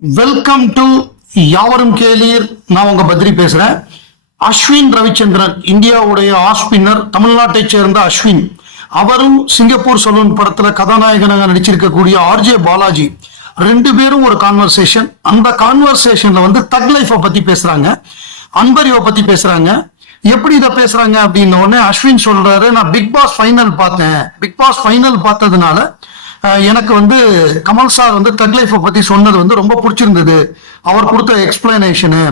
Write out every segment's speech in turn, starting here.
Welcome to யாவரும் கேளீர். நான் உங்க பத்ரி பேசுறேன். அஸ்வின் ரவிச்சந்திரன் இந்தியாவுடைய ஆஸ்பின்னர் தமிழ்நாட்டை சேர்ந்த அஸ்வின். அவரும் சிங்கப்பூர் சலூன் படத்துல கதாநாயகனாக நடிச்சிருக்கக்கூடிய ஆர்ஜே பாலாஜி. ரெண்டு பேரும் ஒரு கான்வர்சேஷன் அந்த கான்வர்சேஷன்ல வந்து தக் லைஃபை பத்தி பேசுறாங்க. அன்பரிவை பத்தி பேசுறாங்க. எப்படி இதை பேசுறாங்க அப்படின்ன உடனே அஸ்வின் சொல்றாரு நான் பிக் பாஸ் ஃபைனல் பார்த்தேன். பிக் பாஸ் ஃபைனல் பார்த்ததுனால எனக்கு வந்து கமல் சார் வந்து தக் லைஃபை பற்றி சொன்னது வந்து ரொம்ப பிடிச்சிருந்தது. அவர் கொடுத்த எக்ஸ்பிளனேஷனு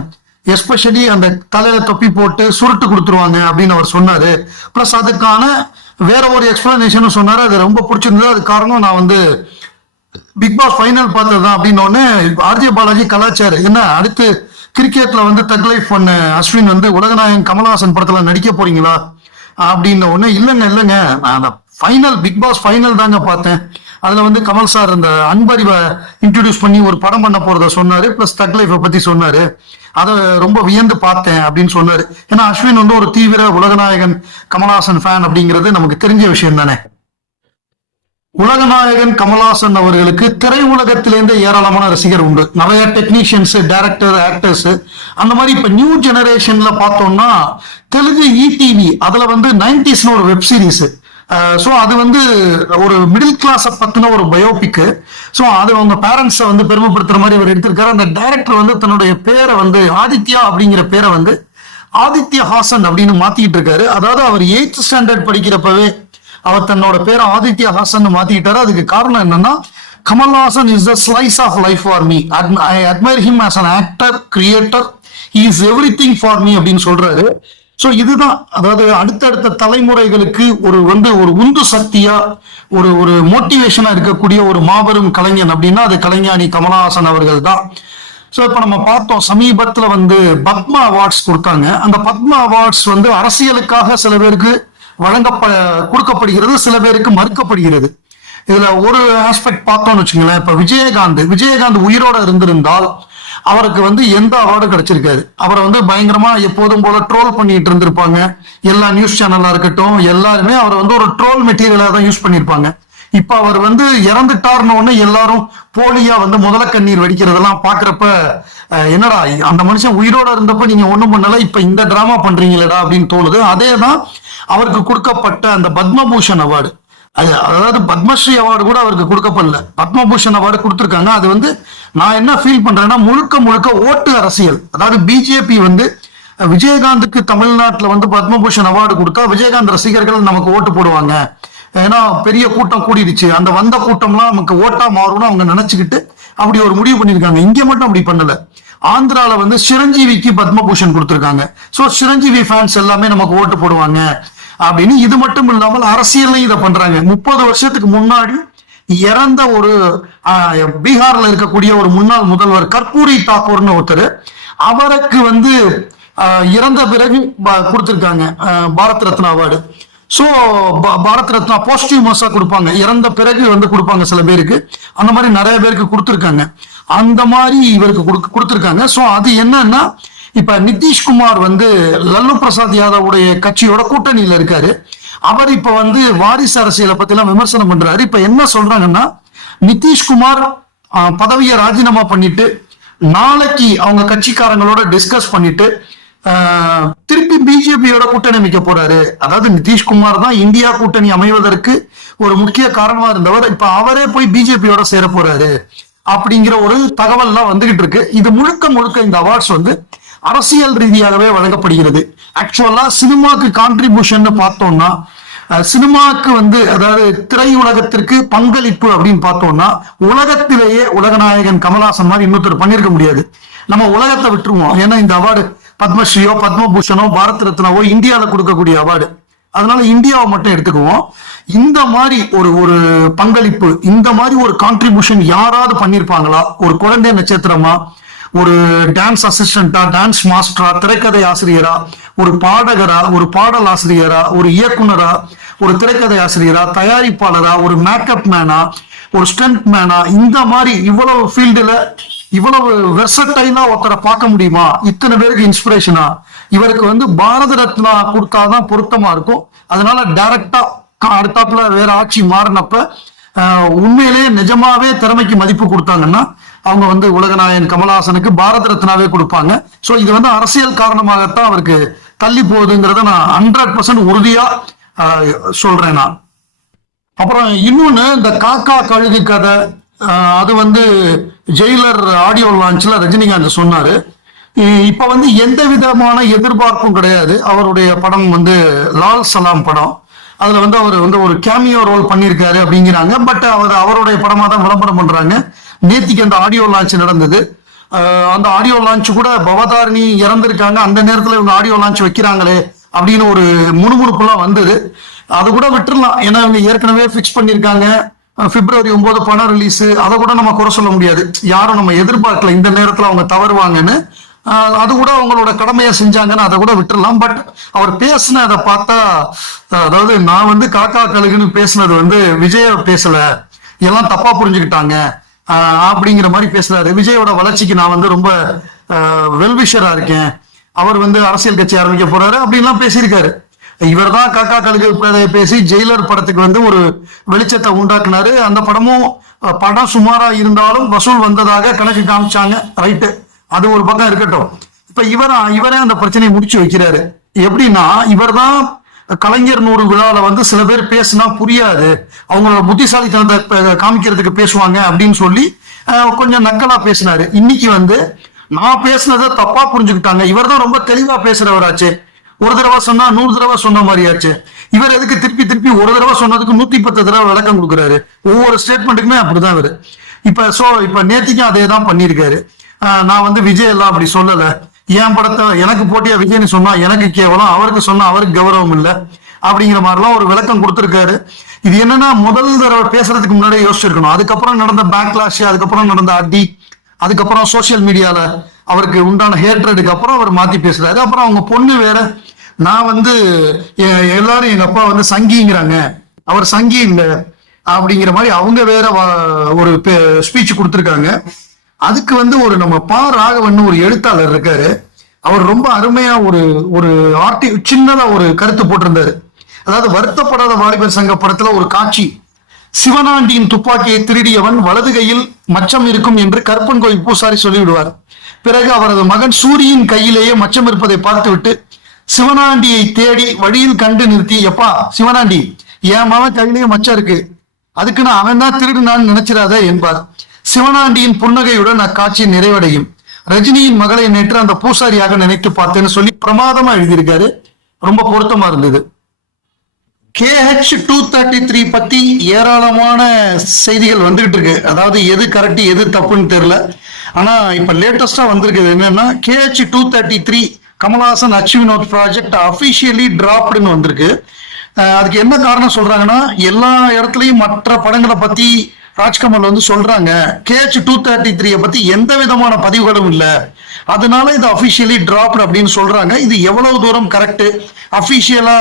எஸ்பெஷலி அந்த தலையில தொப்பி போட்டு சுருட்டு கொடுத்துருவாங்க அப்படின்னு அவர் சொன்னாரு. ப்ளஸ் அதுக்கான வேற ஒரு எக்ஸ்பிளனேஷனும் சொன்னாரு. அது ரொம்ப பிடிச்சிருந்தது. அது காரணம் நான் வந்து பிக் பாஸ் ஃபைனல் பார்த்ததுதான் அப்படின்னு உடனே ஆர்ஜே பாலாஜி கலாச்சார். என்ன அடுத்து கிரிக்கெட்ல வந்து தக் லைஃப் பண்ண அஸ்வின் வந்து உலகநாயகன் கமலஹாசன் படத்துல நடிக்க போறீங்களா? அப்படின்ன உடனே இல்லைங்க இல்லைங்க. நான் அந்த ஃபைனல் பிக் பாஸ் ஃபைனல் தாங்க பார்த்தேன். அதுல வந்து கமல் சார் அந்த அன்பறிவை இன்ட்ரடியூஸ் பண்ணி ஒரு படம் பண்ண போறத சொன்னாரு பிளஸ் தக் லைஃபை பத்தி சொன்னாரு. அதை ரொம்ப வியந்து பார்த்தேன் அப்படின்னு சொன்னாரு. ஏன்னா அஸ்வின் வந்து ஒரு தீவிர உலகநாயகன் கமல்ஹாசன் ஃபேன் அப்படிங்கிறது நமக்கு தெரிஞ்ச விஷயம் தானே. உலகநாயகன் கமல்ஹாசன் அவர்களுக்கு திரையுலகத்திலேருந்து ஏராளமான ரசிகர் உண்டு. நிறைய டெக்னீஷியன்ஸ் டைரக்டர் ஆக்டர்ஸ் அந்த மாதிரி இப்ப நியூ ஜெனரேஷன்ல பார்த்தோம்னா தெலுங்கு இடிவி அதுல வந்து நைன்டிஸ்னு ஒரு வெப் சீரிஸ் ஸோ அது வந்து ஒரு மிடில் கிளாஸை பற்றின ஒரு பயோபிக்கு ஸோ அது அவங்க பேரண்ட்ஸை வந்து பெருமைப்படுத்துற மாதிரி அவர் எடுத்திருக்காரு. அந்த டைரக்டர் வந்து தன்னுடைய பேரை வந்து ஆதித்யா அப்படிங்கிற பேரை வந்து ஆதித்ய ஹாசன் அப்படின்னு மாத்திக்கிட்டு இருக்காரு. அதாவது அவர் எயித் ஸ்டாண்டர்ட் படிக்கிறப்பவே அவர் தன்னோட பேரை ஆதித்ய ஹாசன் மாத்திக்கிட்டாரு. அதுக்கு காரணம் என்னன்னா Kamal Haasan is the slice of life for me I admire him as an actor creator is everything for me அப்படின்னு சொல்றாரு. ஸோ இதுதான் அதாவது அடுத்தடுத்த தலைமுறைகளுக்கு ஒரு வந்து ஒரு உந்து சக்தியா ஒரு ஒரு மோட்டிவேஷனா இருக்கக்கூடிய ஒரு மாபெரும் கலைஞன் அப்படின்னா அது கலைஞானி கமலஹாசன் அவர்கள் தான். ஸோ இப்போ நம்ம பார்த்தோம் சமீபத்தில் வந்து பத்மா அவார்ட்ஸ் கொடுத்தாங்க. அந்த பத்மா அவார்ட்ஸ் வந்து அரசியலுக்காக சில பேருக்கு வழங்கப்ப கொடுக்கப்படுகிறது சில பேருக்கு மறுக்கப்படுகிறது. இதுல ஒரு ஆஸ்பெக்ட் பார்த்தோம்னு வச்சுங்களேன் இப்ப விஜயகாந்த் விஜயகாந்த் உயிரோட இருந்திருந்தால் அவருக்கு வந்து எந்த அவார்டும் கிடைச்சிருக்காது. அவரை வந்து பயங்கரமா எப்போதும் போல ட்ரோல் பண்ணிட்டு இருந்திருப்பாங்க. எல்லா நியூஸ் சேனலா இருக்கட்டும் எல்லாருமே அவரை வந்து ஒரு ட்ரோல் மெட்டீரியலா தான் யூஸ் பண்ணியிருப்பாங்க இப்ப அவர் வந்து இறந்துட்டார்னு உடனே எல்லாரும் போலியா வந்து முதல கண்ணீர் வெடிக்கிறதெல்லாம் பாக்குறப்ப என்னடா அந்த மனுஷன் உயிரோட இருந்தப்ப நீங்க ஒண்ணும் பண்ணல இப்ப இந்த டிராமா பண்றீங்களடா அப்படின்னு தோணுது. அதே தான் அவருக்கு கொடுக்கப்பட்ட அந்த பத்மபூஷன் அவார்டு அது அதாவது பத்மஸ்ரீ அவார்டு கூட அவருக்கு கொடுக்கப்படல. பத்மபூஷன் அவார்டு கொடுத்துருக்காங்க. அது வந்து நான் என்ன ஃபீல் பண்றேன்னா முழுக்க முழுக்க ஓட்டு அரசியல். அதாவது பிஜேபி வந்து விஜயகாந்துக்கு தமிழ்நாட்டில் வந்து பத்மபூஷன் அவார்டு கொடுத்தா விஜயகாந்த் ரசிகர்கள் நமக்கு ஓட்டு போடுவாங்க. ஏன்னா பெரிய கூட்டம் கூடிடுச்சு. அந்த வந்த கூட்டம்லாம் நமக்கு ஓட்டா மாறும்னு அவங்க நினைச்சுக்கிட்டு அப்படி ஒரு முடிவு பண்ணியிருக்காங்க. இங்கே மட்டும் அப்படி பண்ணல. ஆந்திரால வந்து சிரஞ்சீவிக்கு பத்மபூஷன் கொடுத்துருக்காங்க. ஸோ சிரஞ்சீவி ஃபேன்ஸ் எல்லாமே நமக்கு ஓட்டு போடுவாங்க. அப்படின்னு இது மட்டும் இல்லாமல் அரசியல்லையும் இதை பண்றாங்க. முப்பது வருஷத்துக்கு முன்னாடி இறந்த ஒரு பீகார்ல இருக்கக்கூடிய ஒரு முன்னாள் முதல்வர் கற்பூரி தாக்கூர்னு ஒருத்தர் அவருக்கு வந்து இறந்த பிறகு கொடுத்துருக்காங்க Bharat Ratna award. So Bharat Ratna positive கொடுப்பாங்க. இறந்த பிறகு வந்து கொடுப்பாங்க சில பேருக்கு. அந்த மாதிரி நிறைய பேருக்கு கொடுத்துருக்காங்க. அந்த மாதிரி இவருக்கு கொடுக்க- கொடுத்துருக்காங்க. ஸோ அது என்னன்னா இப்ப நிதிஷ்குமார் வந்து லல்லு பிரசாத் யாதவுடைய கட்சியோட கூட்டணியில இருக்காரு. அவர் இப்ப வந்து வாரிசு அரசியலை பத்தி எல்லாம் விமர்சனம் பண்றாரு. இப்ப என்ன சொல்றாங்கன்னா நிதிஷ்குமார் பதவியை ராஜினாமா பண்ணிட்டு நாளைக்கு அவங்க கட்சிக்காரங்களோட டிஸ்கஸ் பண்ணிட்டு திருப்பி பிஜேபியோட கூட்டணி அமைக்க போறாரு. அதாவது நிதிஷ்குமார் தான் இந்தியா கூட்டணி அமைவதற்கு ஒரு முக்கிய காரணமா இருந்தவர். இப்ப அவரே போய் பிஜேபியோட சேர போறாரு. அப்படிங்கிற ஒரு தகவல்லாம் வந்துகிட்டு இருக்கு. இது முழுக்க முழுக்க இந்த அவார்ட்ஸ் வந்து அரசியல் ரீதியாகவே வழங்கப்படுகிறது. ஆக்சுவலா சினிமாக்கு கான்ட்ரிபியூஷன் பார்த்தோம்னா சினிமாவுக்கு வந்து அதாவது திரையுலகத்திற்கு பங்களிப்பு அப்படின்னு பார்த்தோம்னா உலகத்திலேயே உலகநாயகன் கமலஹாசன் மாதிரி இன்னொருத்தர் பண்ணியிருக்க முடியாது. நம்ம உலகத்தை விட்டுருவோம். ஏன்னா இந்த அவார்டு பத்மஸ்ரீயோ பத்மபூஷனோ பாரத் ரத்னாவோ இந்தியாவில் கொடுக்கக்கூடிய அவார்டு அதனால இந்தியாவை மட்டும் எடுத்துக்குவோம். இந்த மாதிரி ஒரு ஒரு பங்களிப்பு இந்த மாதிரி ஒரு கான்ட்ரிபியூஷன் யாராவது பண்ணிருப்பாங்களா? ஒரு குழந்தை நட்சத்திரமா? ஒரு டான்ஸ் அசிஸ்டண்டா டான்ஸ் மாஸ்டரா திரைக்கதை ஆசிரியரா ஒரு பாடகரா ஒரு பாடல் ஆசிரியரா ஒரு இயக்குனரா ஒரு திரைக்கதை ஆசிரியரா தயாரிப்பாளரா ஒரு மேக்கப் மேனா ஒரு ஸ்டண்ட் மேனா இந்த மாதிரி இவ்வளவு ஃபீல்டுல இவ்வளவு வெர்சட்டைலா ஒருத்தரை பார்க்க முடியுமா? இத்தனை பேருக்கு இன்ஸ்பிரேஷனா இவருக்கு வந்து பாரத ரத்னா கொடுத்தாதான் பொருத்தமா இருக்கும். அதனால டைரக்டா அடுத்தாப்புல வேற ஆட்சி மாறினப்ப ஆஹ், உண்மையிலேயே நிஜமாவே திறமைக்கு மதிப்பு கொடுத்தாங்கன்னா அவங்க வந்து உலகநாயகன் கமலஹாசனுக்கு பாரத ரத்னாவே கொடுப்பாங்க. ஸோ இது வந்து அரசியல் காரணமாகத்தான் அவருக்கு தள்ளி போகுதுங்கிறத நான் ஹண்ட்ரட் பர்சன்ட் உறுதியா சொல்றேன் நான். அப்புறம் இன்னொன்னு இந்த காக்கா கழுகு கதை அது வந்து ஜெயிலர் ஆடியோ லான்ச்ல ரஜினிகாந்த் சொன்னாரு. இப்போ இப்ப வந்து எந்த விதமான எதிர்பார்ப்பும் கிடையாது. அவருடைய படம் வந்து லால் சலாம் படம். அதுல வந்து அவர் வந்து ஒரு கேமியோ ரோல் பண்ணியிருக்காரு அப்படிங்கிறாங்க. பட் அவர் அவருடைய படமா தான் விளம்பரம் பண்றாங்க. நேத்திக்கு அந்த ஆடியோ லான்ச் நடந்தது. அந்த ஆடியோ லான்ச் கூட பவதாரணி இறந்திருக்காங்க. அந்த நேரத்துல இவங்க ஆடியோ லான்ச் வைக்கிறாங்களே அப்படின்னு ஒரு முணுமுணுப்புலாம் வந்தது. அது கூட விட்டுடலாம் ஏன்னா இவங்க ஏற்கனவே ஃபிக்ஸ் பண்ணியிருக்காங்க. பிப்ரவரி ஒன்பது பணம் ரிலீஸ் அதை கூட நம்ம குறை சொல்ல முடியாது. யாரும் நம்ம எதிர்பார்க்கல இந்த நேரத்துல அவங்க தவறுவாங்கன்னு. அது கூட அவங்களோட கடமையை செஞ்சாங்கன்னு அதை கூட விட்டுறலாம். பட் அவர் பேசின அதை பார்த்தா அதாவது நான் வந்து காக்கா கழுகுன்னு பேசினது வந்து விஜய பேசல. எல்லாம் தப்பா புரிஞ்சுக்கிட்டாங்க. அப்படிங்கிற மாதிரி பேசுறாரு. விஜயோட வளர்ச்சிக்கு நான் வந்து ரொம்ப வெல்விஷரா இருக்கேன். அவர் வந்து அரசியல் கட்சி ஆரம்பிக்க போறாரு அப்படின்லாம் பேசியிருக்காரு. இவர் தான் காக்கா கழுகு பேசி ஜெயிலர் படத்துக்கு வந்து ஒரு வெளிச்சத்தை உண்டாக்குனாரு. அந்த படமும் படம் சுமாரா இருந்தாலும் வசூல் வந்ததாக கணக்கு காமிச்சாங்க. ரைட்டு அது ஒரு பக்கம் இருக்கட்டும். இப்ப இவர் இவரே அந்த பிரச்சனையை முடிச்சு வைக்கிறாரு. எப்படின்னா இவர் தான் கலைஞர் நூறு விழாவில் வந்து சில பேர் பேசினா புரியாது. அவங்களோட புத்திசாலித்தனத்தை காமிக்கிறதுக்கு பேசுவாங்க அப்படின்னு சொல்லி கொஞ்சம் நக்கலா பேசினாரு. இன்னைக்கு வந்து நான் பேசுனதை தப்பா புரிஞ்சுக்கிட்டாங்க. இவர் தான் ரொம்ப தெளிவா பேசுறவராச்சு. ஒரு தடவை சொன்னா நூறு தடவை சொன்ன மாதிரியாச்சு. இவர் எதுக்கு திருப்பி திருப்பி ஒரு தடவை சொன்னதுக்கு நூத்தி பத்து தடவை விளக்கம் கொடுக்குறாரு. ஒவ்வொரு ஸ்டேட்மெண்ட்டுக்குமே அப்படிதான் இவர். இப்ப சோ இப்ப நேத்திக்கும் அதே தான் பண்ணியிருக்காரு நான் வந்து விஜய் எல்லாம் அப்படி சொல்லலை. என் படத்தை எனக்கு போட்டியா விஜய்னு சொன்னா எனக்கு கேவலம் அவருக்கு சொன்னா அவருக்கு கௌரவம் இல்லை அப்படிங்கிற மாதிரிலாம் ஒரு விளக்கம் கொடுத்துருக்காரு. இது என்னன்னா முதல் தடவை பேசுறதுக்கு முன்னாடியே யோசிச்சிருக்கணும். அதுக்கப்புறம் நடந்த பேக்லாஷ் அதுக்கப்புறம் நடந்த அடி அதுக்கப்புறம் சோஷியல் மீடியால அவருக்கு உண்டான ஹேட்ரடுக்கு அப்புறம் அவர் மாத்தி பேசுறாரு. அப்புறம் அவங்க பொண்ணு வேற நான் வந்து எ- எல்லாரும் எங்க அப்பா வந்து சங்கிங்கிறாங்க. அவர் சங்கி இல்லை அப்படிங்கிற மாதிரி அவங்க வேற ஒரு ஸ்பீச் கொடுத்துருக்காங்க. அதுக்கு வந்து ஒரு நம்ம பா ராகவன் ஒரு எழுத்தாளர் இருக்காரு. அவர் ரொம்ப அருமையா ஒரு ஒரு ஆர்டி சின்னதா ஒரு கருத்து போட்டிருந்தாரு. அதாவது வருத்தப்படாத வாலிபர் சங்க படத்துல ஒரு காட்சி. சிவனாண்டியின் துப்பாக்கியை திருடியவன் வலது கையில் மச்சம் இருக்கும் என்று கற்பன் கோயில் பூசாரி சொல்லிவிடுவார். பிறகு அவரது மகன் சூரியின் கையிலேயே மச்சம் இருப்பதை பார்த்துவிட்டு சிவனாண்டியை தேடி வழியில் கண்டு நிறுத்தி எப்பா சிவனாண்டி என் மகன் கையிலேயே மச்சம் இருக்கு. அதுக்கு நான் அவன் தான் திருடுனான்னு நினைச்சிடாத என்பார். சிவனாண்டியின் புன்னகையுடன் அக்காட்சி நிறைவடையும். ரஜினியின் மகளை நேற்று அந்த பூசாரியாக நினைத்து பார்த்தேன்னு சொல்லி பிரமாதமா எழுதியிருக்காரு. ரொம்ப பொருத்தமா இருந்தது. கேஹெச் டூ தேர்ட்டி த்ரீ பத்தி ஏராளமான செய்திகள் வந்துகிட்டு இருக்கு. அதாவது எது கரெக்ட் எது தப்புன்னு தெரியல. ஆனா இப்ப லேட்டஸ்டா வந்திருக்குது என்னன்னா KH two thirty three Kamal Haasan அச்சு வினோத் ப்ராஜெக்ட் அபிஷியலி டிராப்டுன்னு வந்திருக்கு. அதுக்கு என்ன காரணம் சொல்றாங்கன்னா எல்லா இடத்துலையும் மற்ற படங்களை பத்தி ராஜ்கமல் வந்து சொல்றாங்க கேஎச் டூ தேர்ட்டி த்ரீயை பத்தி எந்த விதமான பதிவுகளும் இல்லை. அதனால இது அபிஷியலி டிராப்டு அப்படின்னு சொல்றாங்க. இது எவ்வளவு தூரம் கரெக்ட் அபிஷியலா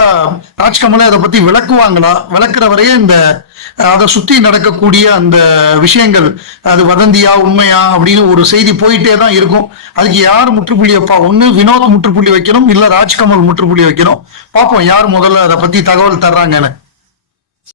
ராஜ்கமலை அதை பத்தி விளக்குவாங்களா? விளக்குற வரையே இந்த அதை சுத்தி நடக்கக்கூடிய அந்த விஷயங்கள் அது வதந்தியா உண்மையா அப்படின்னு ஒரு செய்தி போயிட்டே தான் இருக்கும். அதுக்கு யார் முற்றுப்புள்ளி வைப்பா? ஒன்னு வினோத் முற்றுப்புள்ளி வைக்கணும் இல்ல ராஜ்கமல் முற்றுப்புள்ளி வைக்கணும். பார்ப்போம் யார் முதல்ல அதை பத்தி தகவல் தர்றாங்கன்னு.